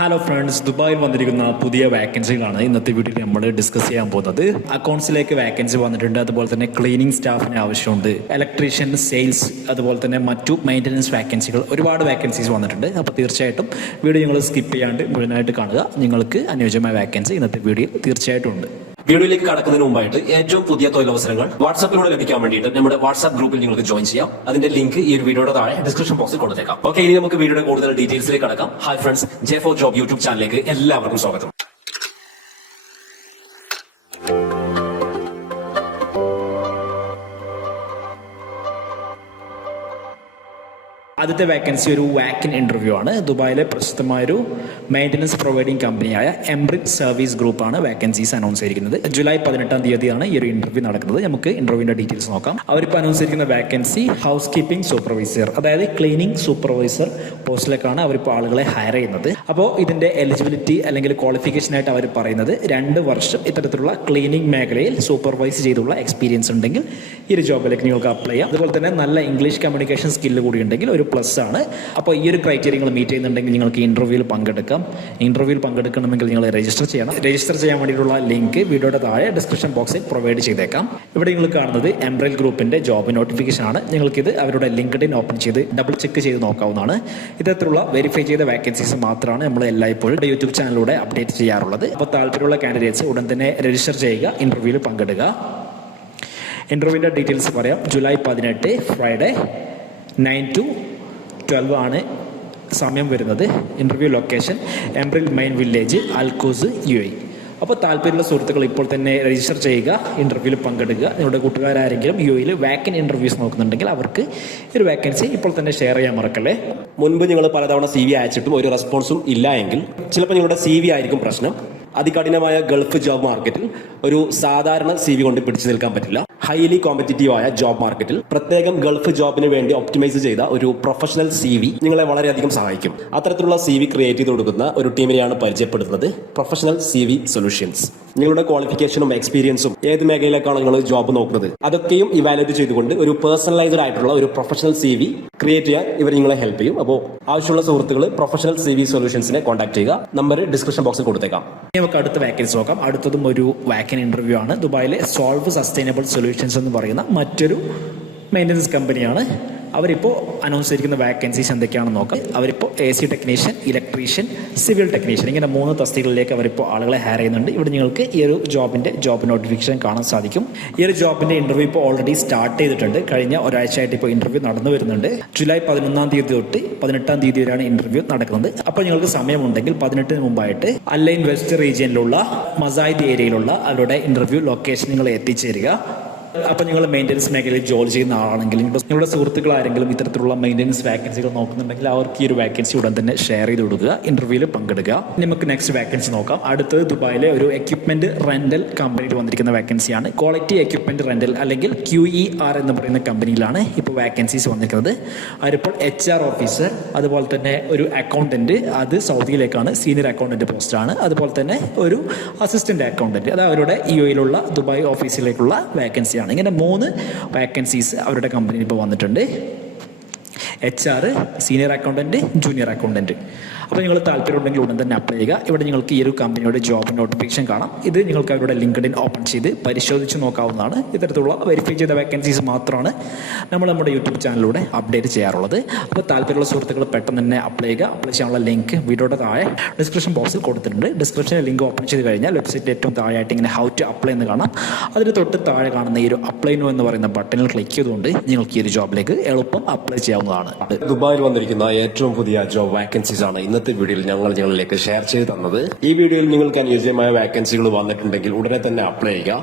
Hello friends ദുബായിൽ വന്നിരിക്കുന്ന പുതിയ വാക്കൻസികളാണ് ഇന്നത്തെ വീട്ടിൽ നമ്മൾ ഡിസ്കസ് ചെയ്യാൻ പോകുന്നത് അക്കൗണ്ട്സിലേക്ക് വാക്കൻസി വന്നിട്ടുണ്ട്. അതുപോലെ തന്നെ ക്ലീനിങ് സ്റ്റാഫിന് ആവശ്യമുണ്ട്. ഇലക്ട്രീഷ്യൻ സെയിൽസ് അതുപോലെ തന്നെ മറ്റു മെയിന്റനൻസ് വാക്കൻസികൾ ഒരുപാട് വാക്കൻസീസ് വന്നിട്ടുണ്ട്. അപ്പോൾ തീർച്ചയായിട്ടും വീഡിയോ നിങ്ങൾ സ്കിപ്പ് ചെയ്യാണ്ട് മുഴുവനായിട്ട് കാണുക. നിങ്ങൾക്ക് അനുയോജ്യമായ വാക്കൻസി ഇന്നത്തെ വീഡിയോയിൽ തീർച്ചയായിട്ടും ഉണ്ട്. വീഡിയോയിലേക്ക് കടക്കുന്നതിന് മുമ്പായിട്ട് ഏറ്റവും പുതിയ തൊഴിലവസരങ്ങൾ വാട്സാപ്പിലൂടെ ലഭിക്കാൻ വേണ്ടിയിട്ട് നമ്മുടെ വാട്സാപ്പ് ഗ്രൂപ്പിൽ നിങ്ങൾക്ക് ജോയിൻ ചെയ്യാം. അതിന്റെ ലിങ്ക് ഈ ഒരു വീഡിയോയുടെ താഴെ ഡിസ്ക്രിപ്ഷൻ ബോക്സിൽ കൊടുത്തേക്കാം. ഓക്കെ ഇനി നമുക്ക് വീഡിയോയുടെ കൂടുതൽ ഡീറ്റെയിൽസിലേക്ക് കടക്കാം. Hi friends J for job YouTube ചാനലിലേക്ക് എല്ലാവർക്കും സ്വാഗതം. ആദ്യത്തെ വാക്കൻസി ഒരു വാക്കിൻ ഇന്റർവ്യൂ ആണ്. ദുബായിലെ പ്രശസ്തമായൊരു മെയിന്റനൻസ് പ്രൊവൈഡിംഗ് കമ്പനിയായ എംബ്രിക് സർവീസ് ഗ്രൂപ്പാണ് വാക്കൻസീസ് അനൗൺസ് ചെയ്തിരിക്കുന്നത്. ജൂലൈ പതിനെട്ടാം തീയതിയാണ് ഈ ഒരു ഇന്റർവ്യൂ നടക്കുന്നത്. നമുക്ക് ഇന്റർവ്യൂവിന്റെ ഡീറ്റെയിൽസ് നോക്കാം. അവരിപ്പോൾ അനൗൺസ് ചെയ്തിരിക്കുന്ന വാക്കൻസി ഹൗസ് കീപ്പിംഗ് സൂപ്പർവൈസർ അതായത് ക്ലീനിങ് സൂപ്പർവൈസർ പോസ്റ്റിലേക്കാണ് അവരിപ്പോൾ ആളുകളെ ഹയർ ചെയ്യുന്നത്. അപ്പോൾ ഇതിന്റെ എലിജിബിലിറ്റി അല്ലെങ്കിൽ ക്വാളിഫിക്കേഷൻ ആയിട്ട് അവർ പറയുന്നത് രണ്ട് വർഷം ഇത്തരത്തിലുള്ള ക്ലീനിങ് മേഖലയിൽ സൂപ്പർവൈസ് ചെയ്തുള്ള എക്സ്പീരിയൻസ് ഉണ്ടെങ്കിൽ ഈ ഒരു ജോബിലേക്ക് നിങ്ങൾക്ക് അപ്ലൈ ചെയ്യാം. അതുപോലെ തന്നെ നല്ല ഇംഗ്ലീഷ് കമ്മ്യൂണിക്കേഷൻ സ്കില്ല് കൂടി ഉണ്ടെങ്കിൽ ഒരു പ്ലസ് ആണ്. അപ്പോൾ ഈ ഒരു ക്രൈറ്റീരിയ നിങ്ങൾ മീറ്റ് ചെയ്യുന്നുണ്ടെങ്കിൽ നിങ്ങൾക്ക് ഇന്റർവ്യൂവിൽ പങ്കെടുക്കാം. ഇന്റർവ്യൂവിൽ പങ്കെടുക്കണമെങ്കിൽ നിങ്ങൾ രജിസ്റ്റർ ചെയ്യണം. രജിസ്റ്റർ ചെയ്യാൻ വേണ്ടിയിട്ടുള്ള ലിങ്ക് വീഡിയോയുടെ താഴെ ഡിസ്ക്രിപ്ഷൻ ബോക്സിൽ പ്രൊവൈഡ് ചെയ്തേക്കാം. ഇവിടെ നിങ്ങൾ കാണുന്നത് എംബ്രൽ ഗ്രൂപ്പിന്റെ ജോബ് നോട്ടിഫിക്കേഷൻ ആണ്. നിങ്ങൾക്കിത് അവരുടെ ലിങ്ക്ഡിൻ ഓപ്പൺ ചെയ്ത് ഡബിൾ ചെക്ക് ചെയ്ത് നോക്കാവുന്നതാണ്. ഇത്തരത്തിലുള്ള വെരിഫൈ ചെയ്ത വാക്കൻസീസ് മാത്രമാണ് നമ്മൾ എല്ലായ്പ്പോഴും യൂട്യൂബ് ചാനലിലൂടെ അപ്ഡേറ്റ് ചെയ്യാറുള്ളത്. അപ്പോൾ താല്പര്യമുള്ള കാൻഡിഡേറ്റ്സ് ഉടൻ തന്നെ രജിസ്റ്റർ ചെയ്യുക ഇന്റർവ്യൂവിൽ പങ്കെടുക്കുക. ഇന്റർവ്യൂവിന്റെ ഡീറ്റെയിൽസ് പറയാം. ജൂലൈ പതിനെട്ട് ഫ്രൈഡേ നയൻ ടു ട്വൽവ് ആണ് സമയം വരുന്നത്. Interview location എംബ്രിൽ main village Al Quoz U A അപ്പോൾ താല്പര്യമുള്ള സുഹൃത്തുക്കൾ ഇപ്പോൾ തന്നെ രജിസ്റ്റർ ചെയ്യുക ഇന്റർവ്യൂവിൽ പങ്കെടുക്കുക. നിങ്ങളുടെ കൂട്ടുകാരാരെങ്കിലും യു എയിൽ വാക്കൻ ഇന്റർവ്യൂസ് നോക്കുന്നുണ്ടെങ്കിൽ അവർക്ക് ഒരു വാക്കൻസി ഇപ്പോൾ തന്നെ ഷെയർ ചെയ്യാൻ മറക്കല്ലേ? മുൻപ് നിങ്ങൾ പലതവണ സി വി അയച്ചിട്ടും ഒരു റെസ്പോൺസും ഇല്ല എങ്കിൽ ചിലപ്പോൾ നിങ്ങളുടെ സി വി ആയിരിക്കും പ്രശ്നം. അതികഠിനമായ ഗൾഫ് ജോബ് മാർക്കറ്റിൽ ഒരു സാധാരണ സി വി കൊണ്ട് പിടിച്ചു നിൽക്കാൻ പറ്റില്ല. ഹൈലി കോമ്പറ്റീവ് ആയ ജോബ് മാർക്കറ്റിൽ പ്രത്യേകം ഗൾഫ് ജോബിന് വേണ്ടി ഒപ്റ്റിമൈസ് ചെയ്ത ഒരു പ്രൊഫഷണൽ സി വി നിങ്ങളെ വളരെയധികം സഹായിക്കും. അത്തരത്തിലുള്ള സി വി ക്രിയേറ്റ് ചെയ്ത് കൊടുക്കുന്ന ഒരു ടീമിനെയാണ് പരിചയപ്പെടുത്തുന്നത്. പ്രൊഫഷണൽ സി വി സൊല്യൂഷൻസ് നിങ്ങളുടെ ക്വാളിഫിക്കേഷനും എക്സ്പീരിയൻസും ഏത് മേഖലയിലേക്കാണ് നിങ്ങൾ ജോബ് നോക്കുന്നത്? അതൊക്കെയും ഇവാലുവേറ്റ് ചെയ്തുകൊണ്ട് ഒരു പേഴ്സണലൈസ്ഡ് ആയിട്ടുള്ള ഒരു പ്രൊഫഷണൽ സി വി ക്രിയേറ്റ് ചെയ്യാൻ ഇവർ നിങ്ങളെ ഹെൽപ്പ് ചെയ്യും. അപ്പോൾ ആവശ്യമുള്ള സുഹൃത്തുക്കൾ പ്രൊഫഷണൽ സി വി സൊല്യൂഷൻസിനെ കോൺടാക്ട് ചെയ്യുക. നമ്പർ ഡിസ്ക്രിപ്ഷൻ ബോക്സിൽ കൊടുത്തേക്കാം. നമുക്ക് അടുത്ത വാക്കൻസി നോക്കാം. അടുത്തതും ഒരു വാക്കൻ ഇന്റർവ്യൂ ആണ്. ദുബായിലെ സോൾവ് സസ്റ്റൈനബിൾ സൊല്യൂഷൻസ് എന്ന് പറയുന്ന മറ്റൊരു മെയിന്റനൻസ് കമ്പനിയാണ് അവരിപ്പോൾ അനൗൺസ് ചെയ്തിരിക്കുന്ന വാക്കൻസീസ് എന്തൊക്കെയാണെന്ന് നോക്കാം. അവരിപ്പോൾ A C technician electrician civil technician ഇങ്ങനെ മൂന്ന് തസ്തികളിലേക്ക് അവരിപ്പോൾ ആളുകളെ ഹയർ ചെയ്യുന്നുണ്ട്. ഇവിടെ നിങ്ങൾക്ക് ഈ ഒരു ജോബിന്റെ ജോബ് നോട്ടിഫിക്കേഷൻ കാണാൻ സാധിക്കും. ഈ ഒരു ജോബിന്റെ ഇന്റർവ്യൂ ഇപ്പോൾ ഓൾറെഡി സ്റ്റാർട്ട് ചെയ്തിട്ടുണ്ട്. കഴിഞ്ഞ ഒരാഴ്ചയായിട്ട് ഇപ്പോൾ ഇന്റർവ്യൂ നടന്നു വരുന്നുണ്ട്. ജൂലൈ പതിനൊന്നാം തീയതി തൊട്ട് പതിനെട്ടാം തീയതി വരെയാണ് ഇന്റർവ്യൂ നടക്കുന്നത്. അപ്പോൾ നിങ്ങൾക്ക് സമയമുണ്ടെങ്കിൽ പതിനെട്ടിന് മുമ്പായിട്ട് അല്ലൈൻ വെസ്റ്റ് റീജിയനിലുള്ള മസായിദ് ഏരിയയിലുള്ള അവരുടെ ഇന്റർവ്യൂ ലൊക്കേഷൻ നിങ്ങൾ എത്തിച്ചേരുക. അപ്പോൾ നിങ്ങൾ മെയിന്റനൻസ് മേഖലയിൽ ജോലി ചെയ്യുന്ന ആളാണെങ്കിലും നിങ്ങളുടെ സുഹൃത്തുക്കൾ ആരെങ്കിലും ഇത്തരത്തിലുള്ള മെയിന്റനൻസ് വാക്കൻസികൾ നോക്കുന്നുണ്ടെങ്കിൽ അവർക്ക് ഈ ഒരു വാക്കൻസി ഉടൻ തന്നെ ഷെയർ ചെയ്ത് കൊടുക്കുക ഇന്റർവ്യൂവിൽ പങ്കെടുക്കുക നമുക്ക് നെക്സ്റ്റ് വാക്കൻസി നോക്കാം. അടുത്തത് ദുബായിലെ ഒരു എക്യുപ്മെന്റ് റെന്റൽ കമ്പനിയിൽ വന്നിരിക്കുന്ന വേക്കൻസിയാണ് ക്വാളിറ്റി എക്യുപ്മെന്റ് റെന്റൽ അല്ലെങ്കിൽ ക്യു ഇ ആർ എന്ന് പറയുന്ന കമ്പനിയിലാണ് ഇപ്പോൾ വേക്കൻസീസ് വന്നിരിക്കുന്നത്. അവരിപ്പോൾ എച്ച് ആർ ഓഫീസർ അതുപോലെ തന്നെ ഒരു അക്കൗണ്ടന്റ് അത് സൗദിയിലേക്കാണ് സീനിയർ അക്കൗണ്ടന്റ് പോസ്റ്റാണ് അതുപോലെ തന്നെ ഒരു അസിസ്റ്റന്റ് അക്കൗണ്ടന്റ് അത് അവരുടെ യു എയിലുള്ള ദുബായ് ഓഫീസിലേക്കുള്ള വേക്കൻസിയാണ് ഇങ്ങനെ മൂന്ന് വേക്കൻസീസ് അവരുടെ കമ്പനിയിൽ ഇപ്പോൾ വന്നിട്ടുണ്ട്. H R senior accountant junior accountant അപ്പോൾ നിങ്ങൾ താല്പര്യമുണ്ടെങ്കിൽ ഉടൻ തന്നെ അപ്ലൈ ചെയ്യുക. ഇവിടെ നിങ്ങൾക്ക് ഈ ഒരു കമ്പനിയുടെ ജോബ് നോട്ടിഫിക്കേഷൻ കാണാം. ഇത് നിങ്ങൾക്ക് അവരുടെ ലിങ്ക്ഡിൻ ഓപ്പൺ ചെയ്ത് പരിശോധിച്ച് നോക്കാവുന്നതാണ്. ഇത്തരത്തിലുള്ള വെരിഫൈ ചെയ്ത വേക്കൻസീസ് മാത്രമാണ് നമ്മൾ നമ്മുടെ യൂട്യൂബ് ചാനലിലൂടെ അപ്ഡേറ്റ് ചെയ്യാറുള്ളത്. അപ്പോൾ താല്പര്യമുള്ള സുഹൃത്തുക്കൾ പെട്ടെന്ന് തന്നെ അപ്ലൈ ചെയ്യുക. അപ്ലൈ ചെയ്യാനുള്ള ലിങ്ക് വീഡിയോയുടെ താഴെ ഡിസ്ക്രിപ്ഷൻ ബോക്സിൽ കൊടുത്തിട്ടുണ്ട്. ഡിസ്ക്രിപ്ഷനിൽ ലിങ്ക് ഓപ്പൺ ചെയ്ത് കഴിഞ്ഞാൽ വെബ്സൈറ്റ് ഏറ്റവും താഴെയായിട്ട് ഇങ്ങനെ ഹൗ ടു അപ്ലൈ എന്ന് കാണാം. അതിന് തൊട്ട് താഴെ കാണുന്ന ഈ ഒരു അപ്ലൈ നോ എന്ന് പറയുന്ന ബട്ടണിൽ ക്ലിക്ക് ചെയ്തുകൊണ്ട് നിങ്ങൾക്ക് ഈ ഒരു ജോബിലേക്ക് എളുപ്പം അപ്ലൈ ചെയ്യാവുന്നതാണ്. ദുബായിൽ വന്നിരിക്കുന്ന ഏറ്റവും പുതിയ ജോബ് വാക്കൻസീസ് ആണ്. ഇന്നത്തെ വീഡിയോയിൽ ഞങ്ങൾ നിങ്ങളിലേക്ക് ഷെയർ ചെയ്ത് തന്നത്. ഈ വീഡിയോയിൽ നിങ്ങൾക്ക് അനുയോജ്യമായ വാക്കൻസികൾ വന്നിട്ടുണ്ടെങ്കിൽ ഉടനെ തന്നെ അപ്ലൈ ചെയ്യുക.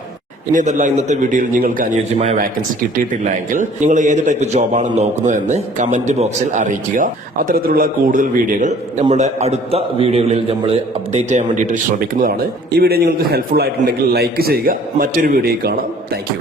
ഇനി അതല്ല ഇന്നത്തെ വീഡിയോയിൽ നിങ്ങൾക്ക് അനുയോജ്യമായ വാക്കൻസി കിട്ടിയിട്ടില്ല എങ്കിൽ നിങ്ങൾ ഏത് ടൈപ്പ് ജോബാണ് നോക്കുന്നതെന്ന് കമന്റ് ബോക്സിൽ അറിയിക്കുക. അത്തരത്തിലുള്ള കൂടുതൽ വീഡിയോകൾ നമ്മുടെ അടുത്ത വീഡിയോകളിൽ നമ്മൾ അപ്ഡേറ്റ് ചെയ്യാൻ വേണ്ടിയിട്ട് ശ്രമിക്കുന്നതാണ്. ഈ വീഡിയോ നിങ്ങൾക്ക് ഹെൽപ്ഫുൾ ആയിട്ടുണ്ടെങ്കിൽ ലൈക്ക് ചെയ്യുക. മറ്റൊരു വീഡിയോയിൽ കാണാം. താങ്ക്